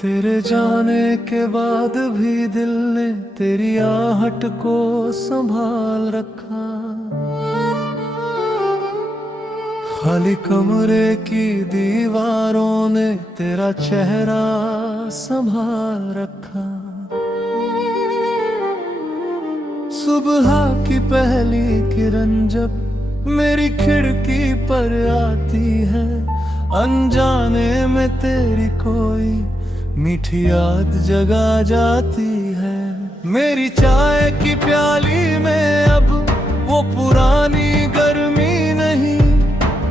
तेरे जाने के बाद भी दिल ने तेरी आहट को संभाल रखा। खाली कमरे की दीवारों ने तेरा चेहरा संभाल रखा। सुबह की पहली किरण जब मेरी खिड़की पर आती है, अनजाने में तेरी कोई मीठी याद जगा जाती है। मेरी चाय की प्याली में अब वो पुरानी गर्मी नहीं,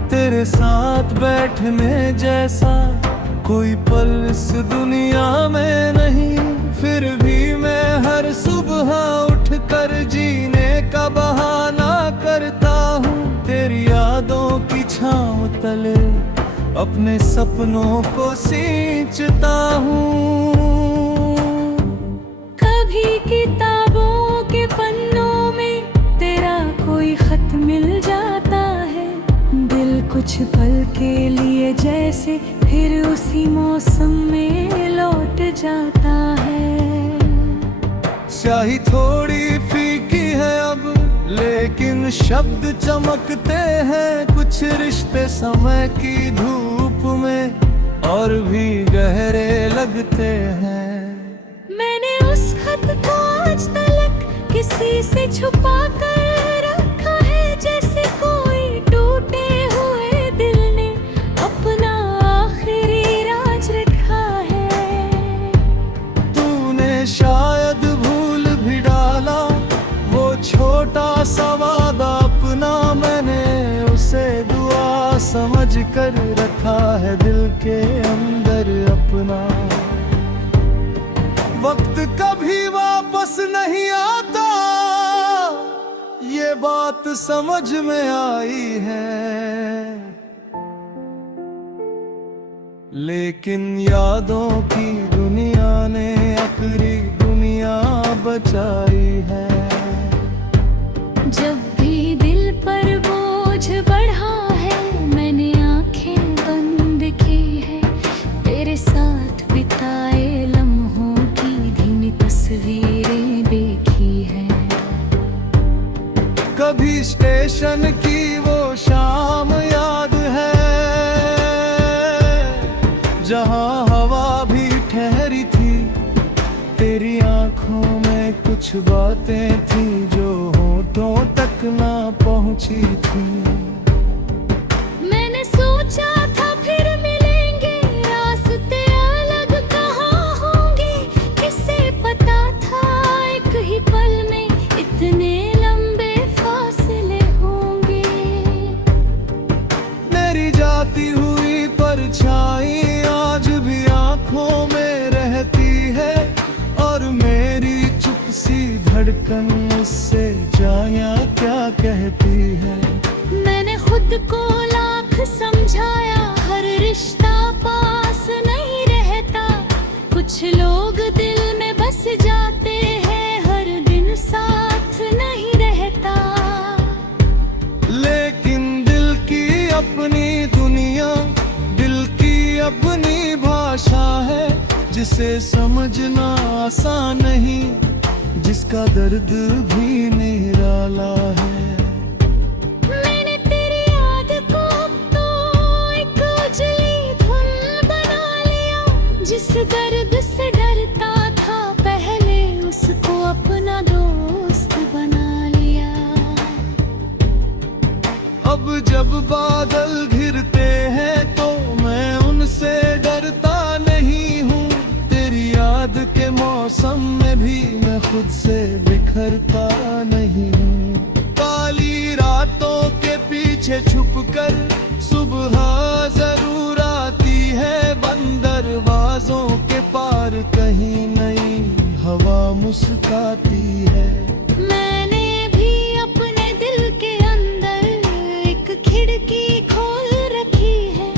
तेरे साथ बैठने जैसा कोई पल इस दुनिया में नहीं। फिर भी मैं हर सुबह उठकर जीने का बहाना करता हूँ, तेरी यादों की छाँव तले अपने सपनों को सींचता हूँ। कभी किताबों के पन्नों में तेरा कोई खत मिल जाता है, दिल कुछ पल के लिए जैसे फिर उसी मौसम में लौट जाता है। स्याही थोड़ी फीकी है अब, लेकिन शब्द चमकते हैं। कुछ रिश्ते समय की धूप में और भी गहरे लगते हैं। मैंने उस खत को आज तलक किसी से छुपा कर रखा है, जैसे कोई टूटे हुए दिल ने अपना आखिरी राज रखा है। तूने शायद भूल भी डाला वो छोटा सा वादा अपना, मैंने उसे दुआ समझ कर रखा है दिल के अंदर अपना। वक्त कभी वापस नहीं आता, ये बात समझ में आई है, लेकिन यादों की दुनिया ने आखिरी दुनिया बचाई है। जब भी दिल पर बोझ बढ़ा है, मैंने आंखें बंद की है, तेरे साथ बिताए लम्हों की धीमी तस्वीरें देखी है। कभी स्टेशन की वो शाम याद है, जहां हवा भी ठहरी थी, तेरी आंखों में कुछ बातें थी जो होठों तक ना पहुंची थी। मैंने सोचा था फिर मिलेंगे, रास्ते अलग कहाँ होंगे, किसे पता था एक ही पल में इतने लंबे फासले होंगे। मेरी जाती हुई परछाई आज भी आंखों में रहती है, और मेरी चुप सी धड़कन मुझसे जाया क्या कहती है। मैंने खुद को लाख समझाया, हर रिश्ता पास नहीं रहता, कुछ लोग दिल में बस जाते हैं, हर दिन साथ नहीं रहता। लेकिन दिल की अपनी दुनिया, दिल की अपनी भाषा है, जिसे समझना आसान नहीं, जिसका दर्द भी निराला है। मैंने तेरी याद को तो एक उजली धुन बना लिया, जिस दर्द से डरता था पहले उसको अपना दोस्त बना लिया। अब जब बादल घिरते हैं तो मैं उनसे डरता नहीं हूँ, तेरी याद के मौसम में भी मैं खुद से बिखरता नहीं हूँ। काली रातों के पीछे छुपकर सुबह जरूर आती है, बंद दरवाजों के पार कहीं नई हवा मुस्कुराती है। मैंने भी अपने दिल के अंदर एक खिड़की खोल रखी है,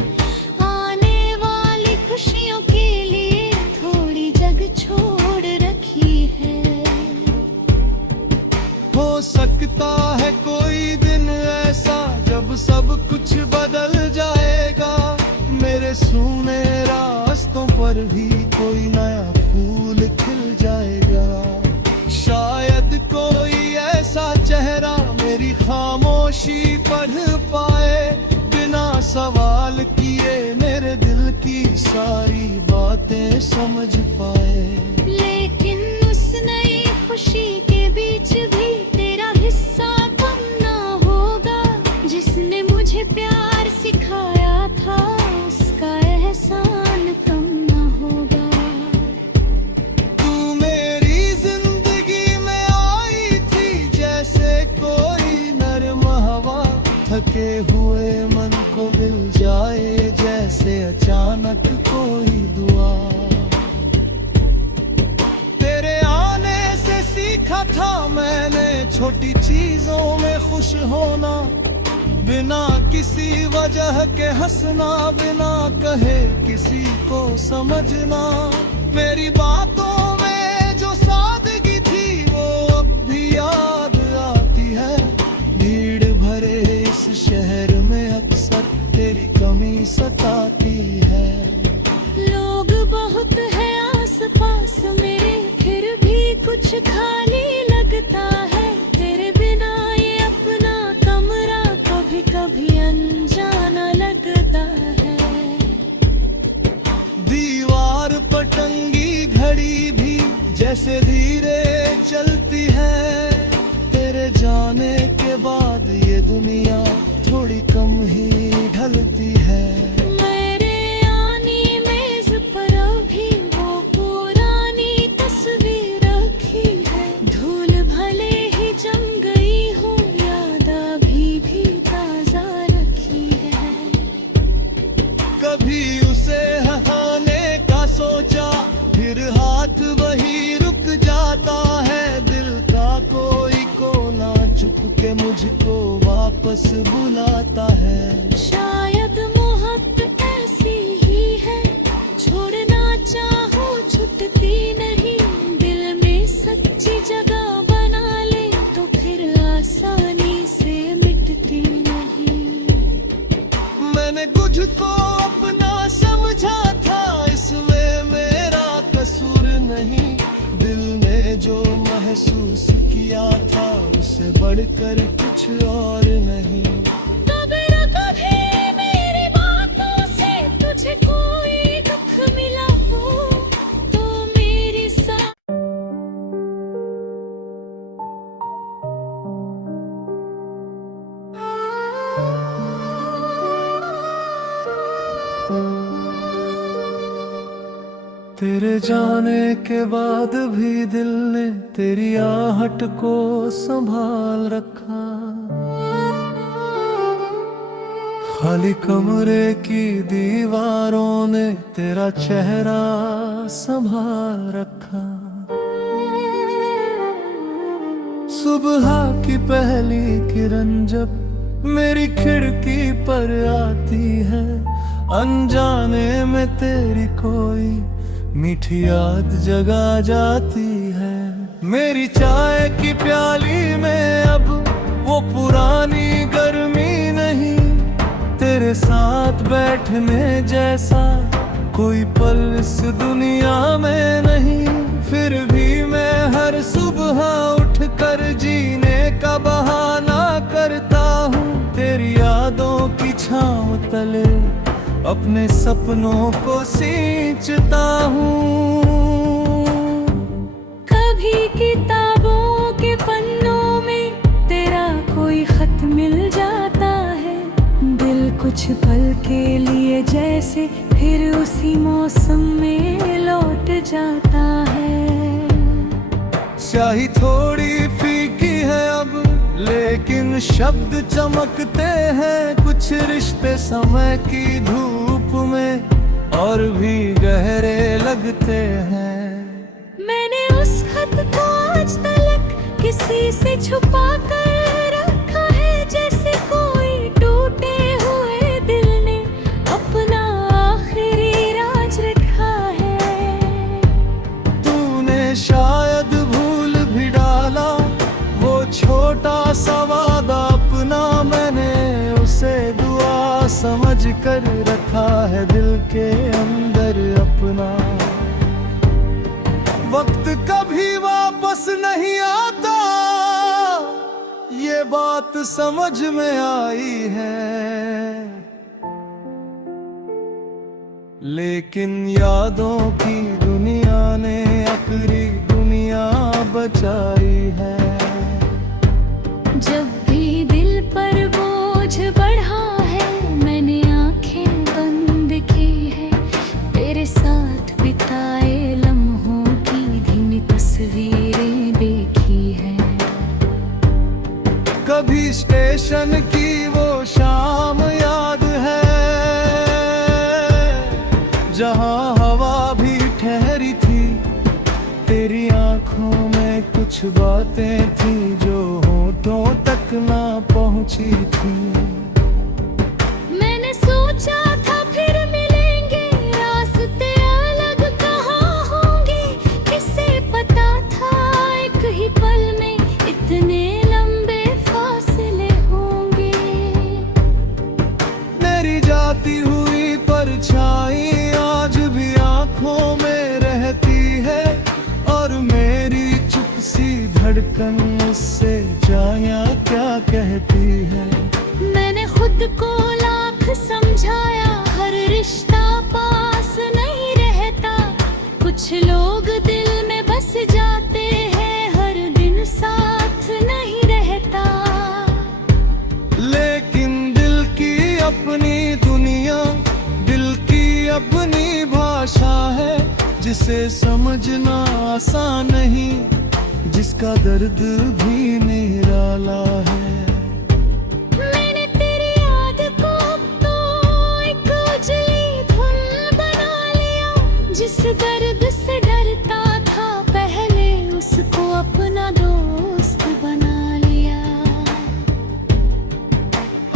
आने वाली खुशियों के लिए थोड़ी जगह छोड़ रखी है। हो सकता है कोई दिन ऐसा जब सब कुछ बदल जाएगा, मेरे सूने रास्तों पर भी कोई कोई नया फूल खिल जाएगा। शायद कोई ऐसा चेहरा मेरी खामोशी पढ़ पाए, बिना सवाल किए मेरे दिल की सारी बातें समझ पाए। लेकिन उस नई खुशी के बीच भी तेरा हिस्सा कम ना होगा। जिसने मुझे प्यार सिखाया था उसका एहसान कम ना होगा। तू मेरी जिंदगी में आई थी जैसे कोई नरम हवा, थके हुए मन को मिल जाए जैसे अचानक कोई दुआ। तेरे आने से सीखा था मैंने छोटी चीजों में खुश होना, बिना किसी वजह के हंसना, बिना कहे किसी को समझना। मेरी बातों में जो सादगी थी वो अब भी याद आती है। भीड़ भरे इस शहर में अक्सर तेरी कमी सताती है। लोग बहुत है आस-पास मेरे, फिर भी कुछ खाली लगता है। तेरे बिना ये अपना कमरा कभी कभी अनजाना लगता है। दीवार पर टंगी घड़ी भी जैसे धीरे चलती है। तेरे जाने के बाद ये दुनिया थोड़ी कम ही ढलती है। मेरे आनी मेज पर अभी वो पुरानी तस्वीर रखी है। धूल भले ही जम गई हो, याद अभी भी ताजा रखी है। कभी उसे हंसाने का सोचा, फिर हाथ वही रुक जाता है। दिल का कोई कोना चुप के मुझको वापस बुलाता है। शायद मोहब्बत ऐसी ही है, छोड़ना चाहो छूटती नहीं। दिल में सच्ची जगह बना ले तो फिर आसानी से मिटती नहीं। मैंने तुझको अपना समझा था, इसमें मेरा कसूर नहीं। दिल ने जो महसूस किया था उससे बढ़कर कुछ और नहीं। कभी न कभी मेरी बातों से तुझे कोई दुख मिला हो तो मेरी तेरे जाने के बाद भी दिल ने तेरी आहट को संभाल रखा। खाली कमरे की दीवारों ने तेरा चेहरा संभाल रखा। सुबह की पहली किरण जब मेरी खिड़की पर आती है, अनजाने में तेरी कोई मीठी याद जगा जाती है। मेरी चाय की प्याली में अब वो पुरानी गर्मी नहीं। तेरे साथ बैठने जैसा कोई पल इस दुनिया में नहीं। फिर भी मैं हर सुबह उठकर जीने का बहाना करता हूँ। तेरी यादों की छाँव तले अपने सपनों को सींचता हूँ। कभी किताबों के पन्नों में तेरा कोई खत मिल जाता है। दिल कुछ पल के लिए जैसे फिर उसी मौसम में लौट जाता है। स्याही थोड़ी फीकी है अब, लेकिन शब्द चमकते हैं। कुछ रिश्ते समय की धूप में और भी गहरे लगते हैं। मैंने उस खत को आज तक किसी से छुपा कर रखा है, जैसे कोई टूटे हुए दिल ने अपना आखिरी राज रखा है। तूने शायद भूल भी डाला वो छोटा सा वादा अपना। मैंने उसे दुआ समझ कर रखा है दिल के अंदर अपना। वक्त कभी वापस नहीं आता, ये बात समझ में आई है। लेकिन यादों की दुनिया ने आखिरी दुनिया बचाई है। जब भी दिल पर बोझ बढ़ा है, मैंने आंखें बंद की है, तेरे साथ बिताए लम्हों की धीमी तस्वीरें देखी है। कभी स्टेशन की वो शाम याद है, जहां हवा भी ठहरी थी, तेरी आंखों में कुछ बातें थी जो होठों तक ना पहुंची थी। मैंने सोचा था फिर मिलेंगे, रास्ते अलग कहाँ होंगे, किसे पता था एक ही पल में इतने लंबे फासले होंगे। मेरी जाती हुई परछाई आज भी आंखों में रहती है, और मेरी चुप सी धड़कन मुझसे जाया क्या कहती है। मैंने खुद को लाख समझाया, हर रिश्ता पास नहीं रहता, कुछ लोग दिल में बस जाते हैं, हर दिन साथ नहीं रहता। लेकिन दिल की अपनी दुनिया, दिल की अपनी भाषा है, जिसे समझना आसान नहीं, जिसका दर्द भी निराला है। मैंने तेरी याद को तो एक उजली धुन बना लिया, जिस दर्द से डरता था पहले उसको अपना दोस्त बना लिया।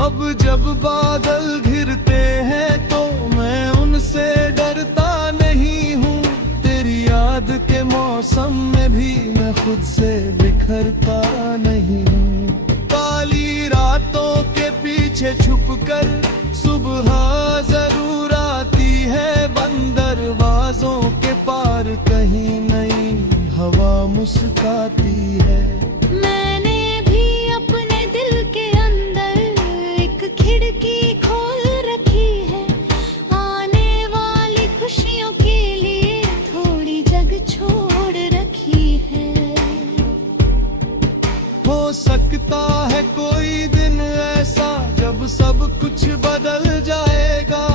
अब जब बादल घिरते हैं तो मैं उनसे डरता नहीं हूँ, तेरी याद के मौसम में भी मैं खुद से बिखरता नहीं हूँ। काली रातों के पीछे छुपकर सुबह जरूर आती है, बंद दरवाजों के पार कहीं नई हवा मुस्काती है। मैंने भी अपने दिल के अंदर एक खिड़की खोल रखी है, आने वाली खुशियों के लिए थोड़ी जगह छोड़ रखी है। हो सकता है कोई दिन ऐसा जब सब कुछ बदल जाएगा,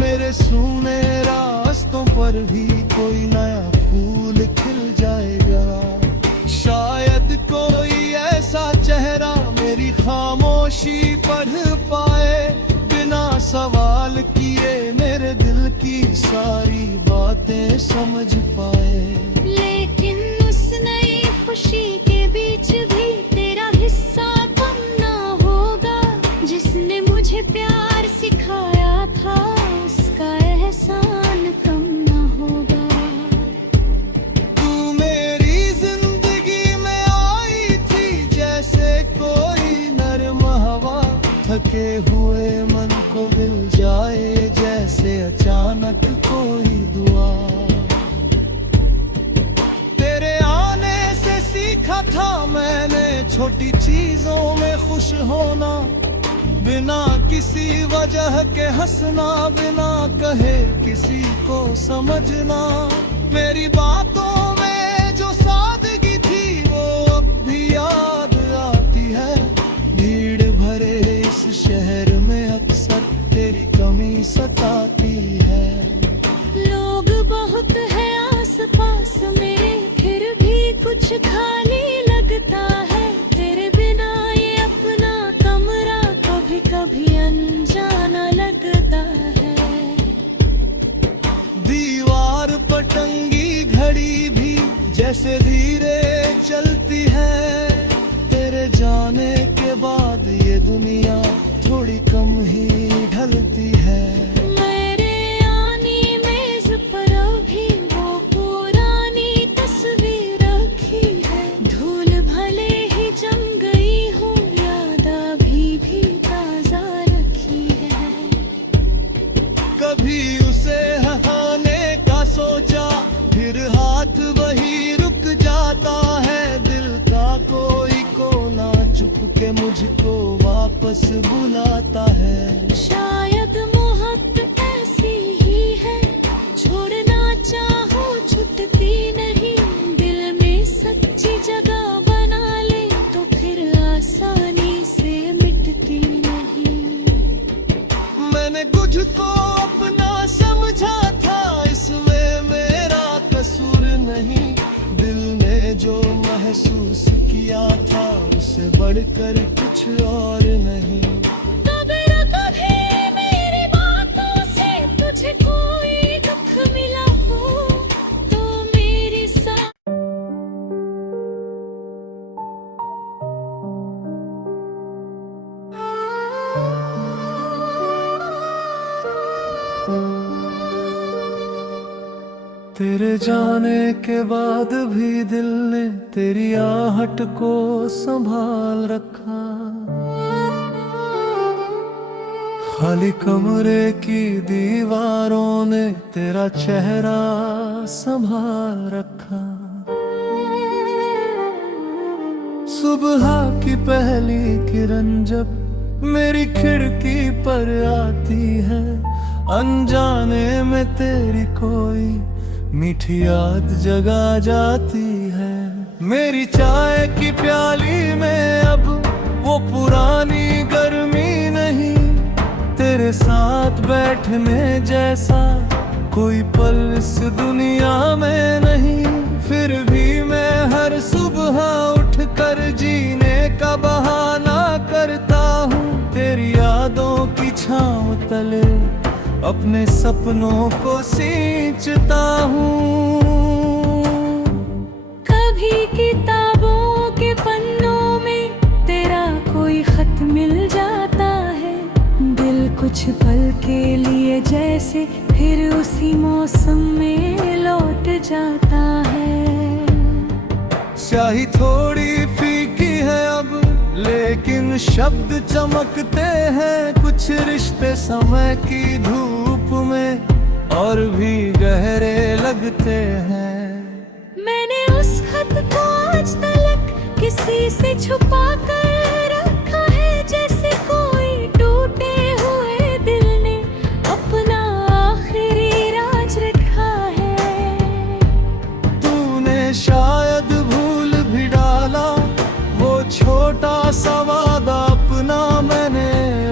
मेरे सूने रास्तों पर भी कोई नया फूल खिल जाएगा। शायद कोई ऐसा चेहरा मेरी खामोशी पढ़ पाए, बिना सवाल किए मेरे दिल की सारी बातें समझ पाए। लेकिन उस नई खुशी के बीच भी तेरा हिस्सा कम ना होगा, जिसने मुझे प्यार सिखाया था उसका एहसान कम ना होगा। तू मेरी जिंदगी में आई थी जैसे कोई नरम हवा, थके हुए मन को मिल जाए जैसे अचानक कोई दुआ। तेरे आने से सीखा था मैंने छोटी चीजों में खुश होना, बिना किसी वजह के हंसना, बिना कहे किसी को समझना। मेरी बातों में जो सादगी थी वो अब भी याद आती है, भीड़ भरे इस शहर में अक्सर तेरी कमी सताती है। लोग बहुत हैं आस-पास मेरे, फिर भी कुछ खाली लगता है, तेरे बिना ये अपना कमरा कभी कभी अनजाना लगता है। दीवार पर टंगी घड़ी भी जैसे धीरे चलती है, तेरे जाने के बाद ये दुनिया थोड़ी कम ही ढलती है। मेरे आनी मेज पर अभी वो पुरानी तस्वीर रखी है, धूल भले ही जम गई हो, याद अभी भी ताजा रखी है। कभी उसे हंसाने का सोचा, फिर हाथ वही के मुझको वापस बुलाता है। शायद मोहब्बत ऐसी ही है, छोड़ना चाहो छुटती नहीं। दिल में सच्ची जगह बना ले तो फिर आसानी से मिटती नहीं। मैंने तुझको अपना समझा था, इसमें मेरा कसूर नहीं। दिल ने जो महसूस किया था उससे बढ़कर कुछ और नहीं। अगर कभी मेरी बातों से तुझे कोई दुख मिला हो तो मेरी तेरे जाने के बाद भी दिल ने तेरी आहट को संभाल रखा। खाली कमरे की दीवारों ने तेरा चेहरा संभाल रखा। सुबह की पहली किरण जब मेरी खिड़की पर आती है, अनजाने में तेरी कोई मीठी याद जगा जाती है। मेरी चाय की प्याली में अब वो पुरानी गर्मी नहीं, तेरे साथ बैठने जैसा कोई पल इस दुनिया में नहीं। फिर भी मैं हर सुबह उठकर जीने का बहाना करता हूँ, तेरी यादों की छाँव तले अपने सपनों को सींचता हूँ। कभी किताबों के पन्नों में तेरा कोई खत मिल जाता है। दिल कुछ पल के लिए जैसे फिर उसी मौसम में लौट जाता है। स्याही थोड़ी फीकी है अब, लेकिन शब्द चमकते हैं। कुछ रिश्ते समय की धूप में और भी गहरे लगते हैं। मैंने उस खत को आज तक किसी से छुपा कर रखा है, जैसे कोई टूटे हुए दिल ने अपना आखिरी राज रखा है। तूने शायद भूल भी डाला वो छोटा सा वादा अपना, मैंने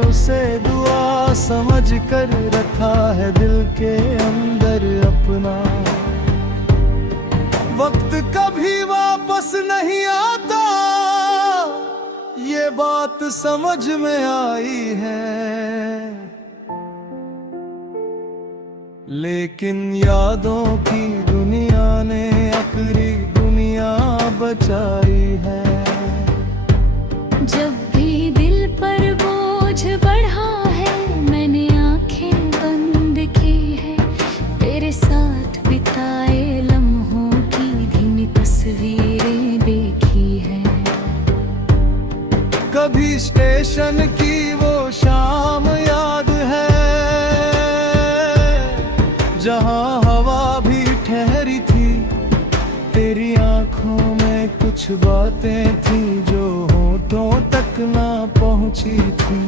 उसे दुआ समझ कर रखा है दिल के अंदर अपना। वक्त कभी वापस नहीं आता, ये बात समझ में आई है, लेकिन यादों की दुनिया ने आखिरी दुनिया बचाई है। जब भी दिल पर बोझ बढ़ा है, मैंने आंखें बंद की है। तेरे साथ बिताए लम्हों की धीमी तस्वीरें देखी है। कभी स्टेशन की वो शाम याद है, जहां हवा भी ठहरी थी। तेरी आंखों में कुछ बातें थी जो होठों तक ना पहुंची थी।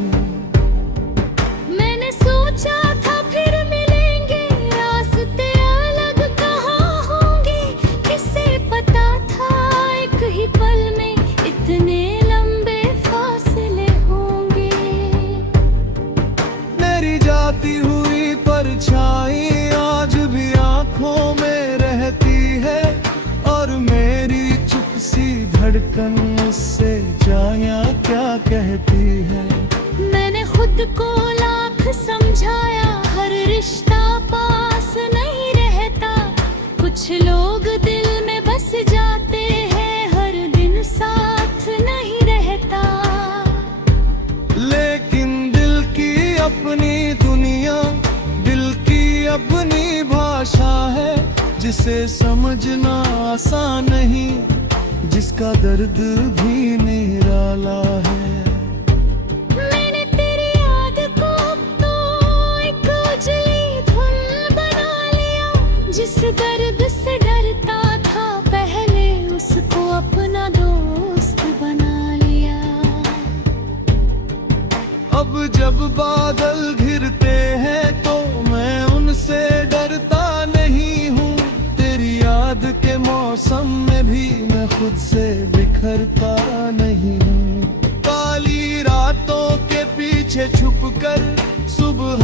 मैंने सोचा था फिर मिलेंगे, रास्ते अलग कहाँ होंगे। किसे पता था एक ही पल में इतने लंबे फासले होंगे। मेरी जाती हुई परछाई आज भी आंखों में रहती है, और मेरी चुप सी धड़कन मुझसे जाया क्या कहती है। मैंने खुद को लाख समझाया, हर रिश्ता पास नहीं रहता। कुछ लोग दिल में बस जाते हैं, हर दिन साथ नहीं रहता। लेकिन दिल की अपनी दुनिया, दिल की अपनी भाषा है, जिसे समझना आसान नहीं, जिसका दर्द भी निराला है। मैंने तेरी याद को तो एक उजली धुन बना लिया। जिस दर्द से डरता था पहले, उसको अपना दोस्त बना लिया। मैं खुद से बिखरता नहीं हूँ। काली रातों के पीछे छुपकर सुबह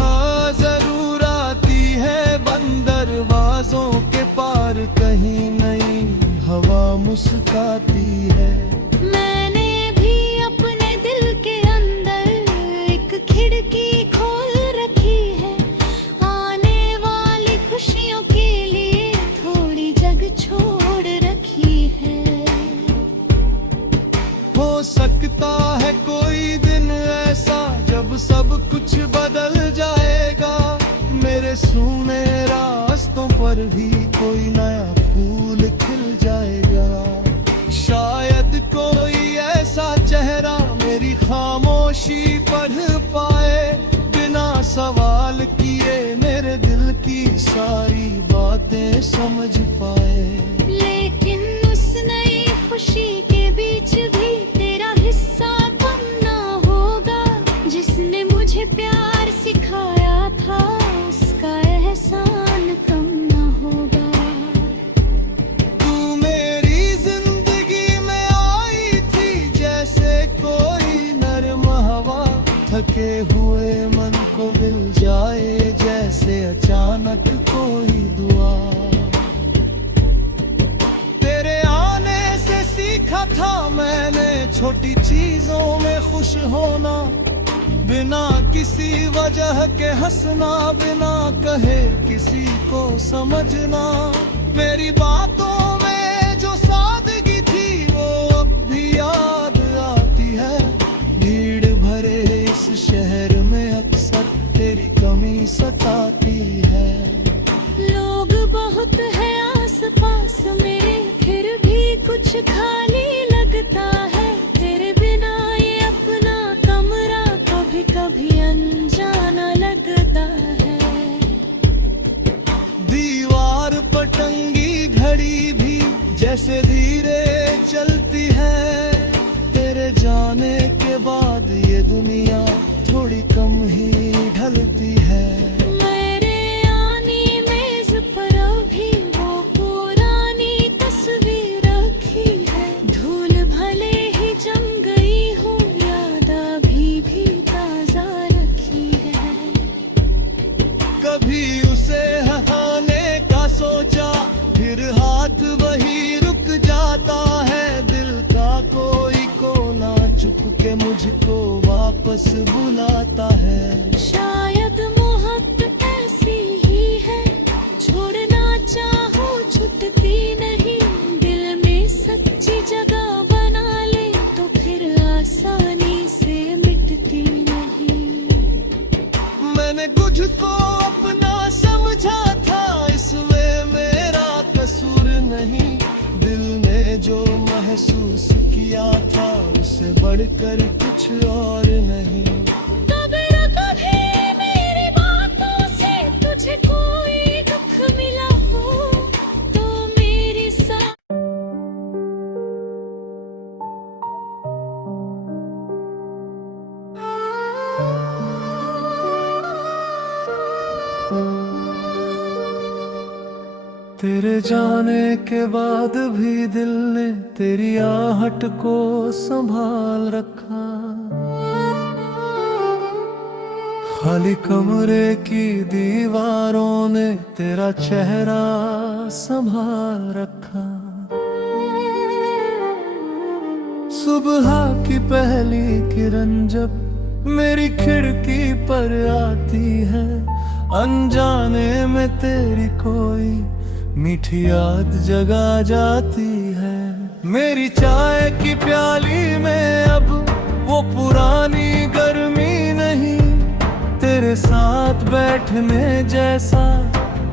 जरूर आती है, बंद दरवाजों के पार कहीं नई हवा मुस्काती है। मैंने भी अपने दिल के अंदर एक खिड़की खोल रखी है, आने वाली खुशियों के लिए थोड़ी जगह छोड़ रखी है। हो सकता है कोई दिन ऐसा जब सब कुछ बदल जाएगा, मेरे सूने रास्तों पर भी कोई नया फूल खिल जाएगा। शायद कोई ऐसा चेहरा मेरी खामोशी पढ़ पाए, बिना सवाल किए मेरे दिल की सारी बातें समझ पाए। लेकिन उस नई खुशी के बीच भी तेरा हिस्सा कम ना होगा, जिसने मुझे प्यार सिखाया था उसका एहसान कम ना होगा। तू मेरी जिंदगी में आई थी जैसे कोई नरम हवा, थके हुए मन को मिल जाए जैसे अचानक कोई दुआ। तेरे आने से सीखा था मैंने छोटी चीजों में खुश होना, बिना किसी वजह के हंसना, बिना कहे किसी को समझना। मेरी बातों में जो सादगी थी वो अब भी याद आती है। भीड़ भरे इस शहर में अक्सर तेरी कमी सताती है। लोग बहुत है आस पास मेरे, फिर भी कुछ खाली लगता है। तेरे बिना ये अपना कमरा कभी कभी अनजाना लगता है। दीवार पर टंगी घड़ी भी जैसे धीरे चलती है, तेरे जाने के बाद ये दुनिया थोड़ी कम ही ढलती है। मेरे आने मेज पर अभी वो पुरानी तस्वीर रखी है, धूल भले ही जम गई हो, याद अभी भी ताजा रखी है। कभी उसे हंसाने का सोचा, फिर हाथ वही रुक जाता है। दिल का कोई कोना चुप के मुझको वापस बुलाता है। शायद मोहब्बत ऐसी ही है, छोड़ना चाहो छूटती नहीं। दिल में सच्ची जगह बना ले तो फिर आसानी से मिटती नहीं। मैंने तुझको अपना समझा था, इसमें मेरा कसूर नहीं। दिल ने जो महसूस किया था उससे बढ़कर कुछ और नहीं। कभी न कभी मेरी बातों से तुझे कोई दुख मिला हो तो मेरी तेरे जाने के बाद भी दिल ने तेरी आहट को संभाल रखा। खाली कमरे की दीवारों ने तेरा चेहरा संभाल रखा। सुबह की पहली किरण जब मेरी खिड़की पर आती है, अनजाने में तेरी कोई मीठी याद जगा जाती है। मेरी चाय की प्याली में अब वो पुरानी गर्मी नहीं, तेरे साथ बैठने जैसा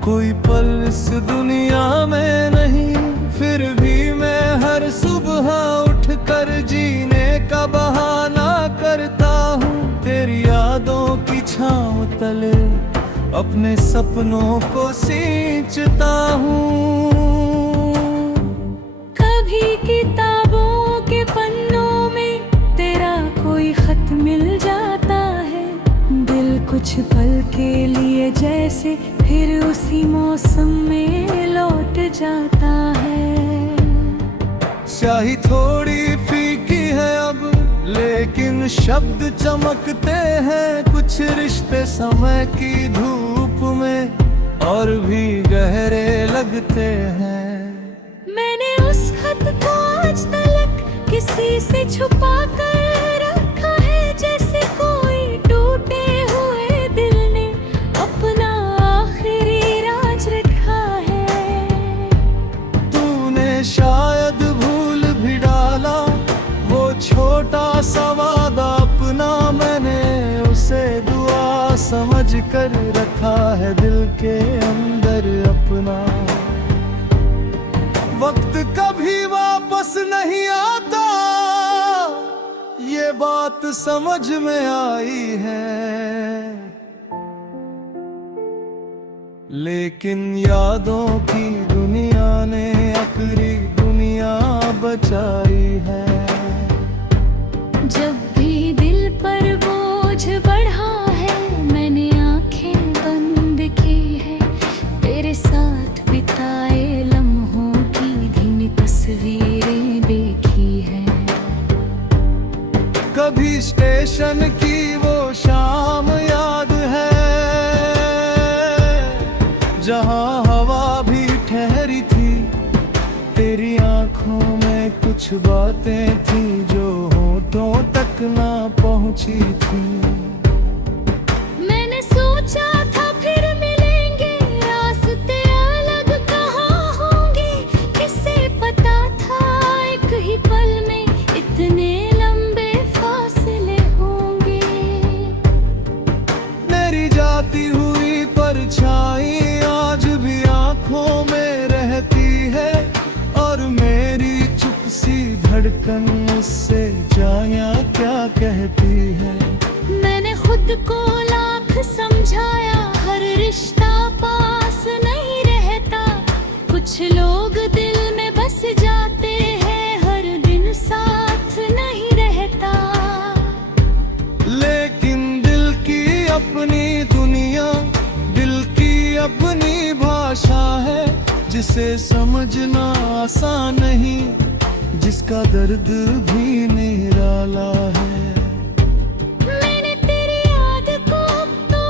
कोई पल इस दुनिया में नहीं। फिर भी मैं हर सुबह उठकर जीने का बहाना करता हूँ, तेरी यादों की छाँव तले अपने सपनों को सींचता हूँ। कभी किताबों के पन्नों में तेरा कोई खत मिल जाता है, दिल कुछ पल के लिए जैसे फिर उसी मौसम में लौट जाता है। स्याही थोड़ी फीकी है अब, लेकिन शब्द चमकते हैं कुछ रिश्ते समय की धूप में और भी गहरे लगते हैं। मैंने उस खत को आज तलक किसी से छुपा कर रखा है, जैसे कोई टूटे हुए दिल ने अपना आखिरी राज रखा है। तूने शायद भूल भी डाला वो छोटा सा वादा अपना, मैंने उसे दुआ समझ कर रखा है दिल के अंदर अपना। वक्त कभी वापस नहीं आता, ये बात समझ में आई है, लेकिन यादों की दुनिया ने आखिरी दुनिया बचाई है। जब भी दिल पर बोझ बढ़ा है, मैंने आंखें बंद की है, तेरे साथ बिताए लम्हों की धीमी तस्वीरें देखी है। कभी स्टेशन की वो शाम याद है, जहां हवा भी ठहरी थी, तेरी आंखों में कुछ बातें थी जो होठों तक ना पहुंची थी। मैंने सोचा था फिर मिलेंगे, रास्ते अलग कहाँ होंगे, किसे पता था एक ही पल में इतने लंबे फासले होंगे। मेरी जाती हुई परछाई आज भी आंखों में रहती है, और मेरी चुप सी धड़कन मुझसे जाया क्या कहती है। मैंने खुद को लाख समझाया, हर रिश्ता पास नहीं रहता, कुछ लोग दिल में बस जाते हैं, हर दिन साथ नहीं रहता। लेकिन दिल की अपनी दुनिया, दिल की अपनी भाषा है, जिसे समझना आसान नहीं, जिसका दर्द भी निराला है। मैंने तेरी याद को तो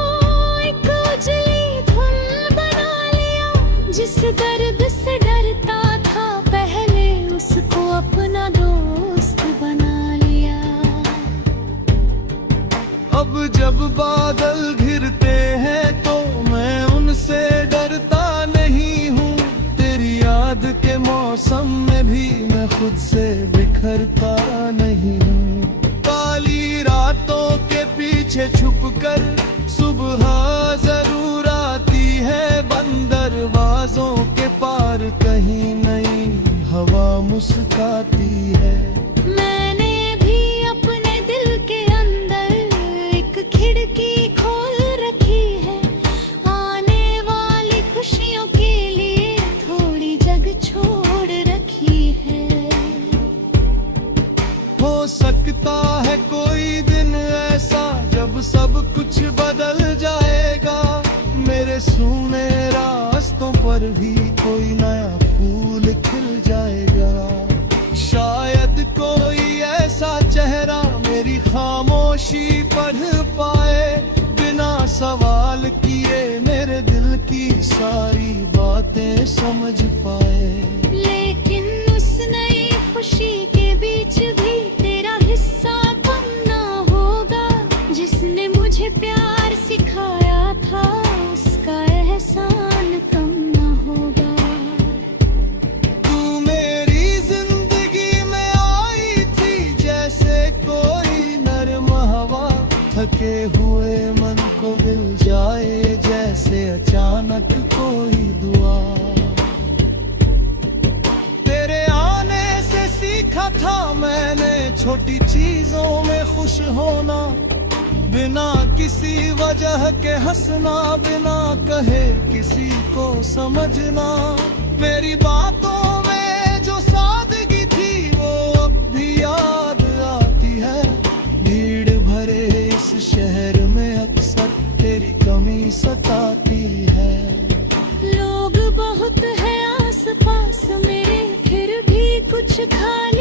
एक उजली धुन बना लिया, जिस दर्द से डरता था पहले उसको अपना दोस्त बना लिया। अब जब बादल घिरते हैं तो मैं उनसे डरता नहीं हूँ, तेरी याद के मौसम में भी मैं खुद से बिखरता नहीं हूँ। काली रातों के पीछे छुपकर सुबह जरूर आती है, बंद दरवाजों के पार कहीं नई हवा मुस्काती है। मैंने भी अपने दिल के अंदर एक खिड़की खोल रखी है, आने वाली खुशियों के लिए थोड़ी जगह छोड़ रखी है। हो सकता है कोई दिन ऐसा जब सब कुछ बदल जाएगा, मेरे सूने रास्तों पर भी कोई नया फूल खिल जाएगा। शायद कोई ऐसा चेहरा मेरी खामोशी पढ़ पाए, बिना सवाल किए मेरे दिल की सारी बातें समझ पाए। लेकिन उस नई खुशी के बीच भी तेरा हिस्सा कम ना होगा, जिसने मुझे प्यार सिखाया था उसका एहसान कम ना होगा। तू मेरी जिंदगी में आई थी जैसे कोई नरम हवा, थके हुए मन को मिल जाए जैसे अचानक कोई दुआ। तेरे आने से सीखा था मैंने छोटी चीजों में खुश होना, बिना किसी वजह के हंसना, बिना कहे किसी को समझना। मेरी बातों में जो सादगी थी वो अब भी याद आती है, भीड़ भरे इस शहर में अक्सर तेरी कमी सताती है। लोग बहुत है आस पास मेरे, फिर भी कुछ खाने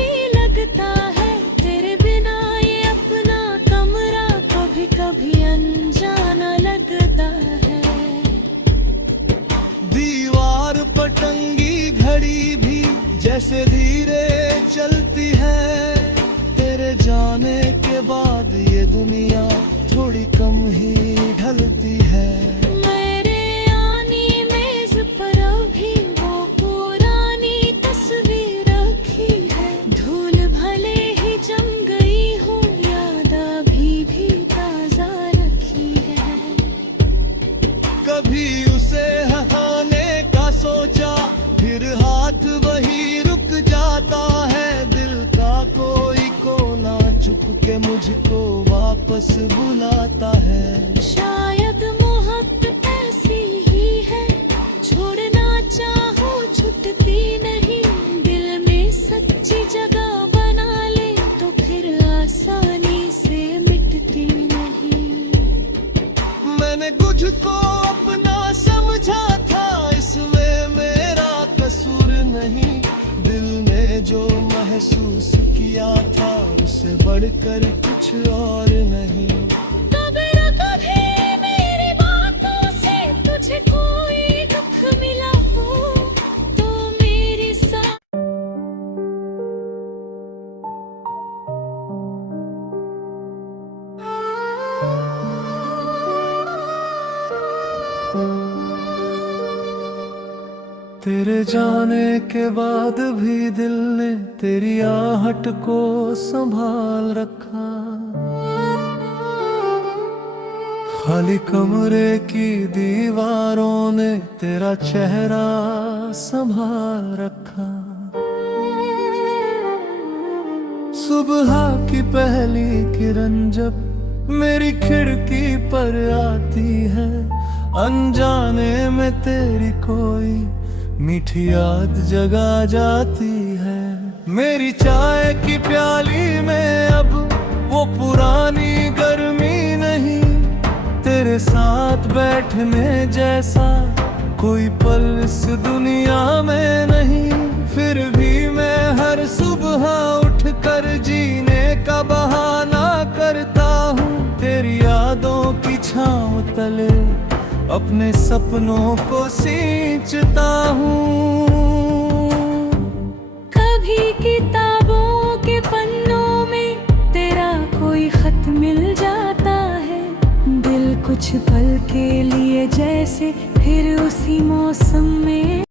ये दुनिया थोड़ी कम ही ढलती है। मेरे आने मेज पर अभी वो पुरानी तस्वीर रखी है। धूल भले ही जम गई हो, याद अभी भी ताजा रखी है। कभी उसे हंसाने का सोचा, फिर हाथ वही रुक जाता है। दिल का कोई कोना चुप के मुझको वापस बुलाता है। शायद मोहब्बत ऐसी ही है, छोड़ना चाहो छूटती नहीं। दिल में सच्ची जगह बना ले तो फिर आसानी से मिटती नहीं। मैंने तुझको अपना समझा था, इसमें मेरा कसूर नहीं। दिल ने जो महसूस किया था, उससे बढ़कर कुछ और नहीं। कभी न कभी मेरी बातों से तुझे कोई दुख मिला हो तो मेरी तेरे जाने के बाद भी दिल ने तेरी आहट को संभाल रखा। खाली कमरे की दीवारों ने तेरा चेहरा संभाल रखा। सुबह की पहली किरण जब मेरी खिड़की पर आती है, अनजाने में तेरी कोई मीठी याद जगा जाती है। मेरी चाय की प्याली में अब वो पुरानी गर्मी नहीं। तेरे साथ बैठने जैसा कोई पल इस दुनिया में नहीं। फिर भी मैं हर सुबह उठकर जीने का बहाना करता हूँ। तेरी यादों की छाँव तले अपने सपनों को सींचता हूँ। कभी किताबों के पन्नों में तेरा कोई खत मिल जाता है। दिल कुछ पल के लिए जैसे फिर उसी मौसम में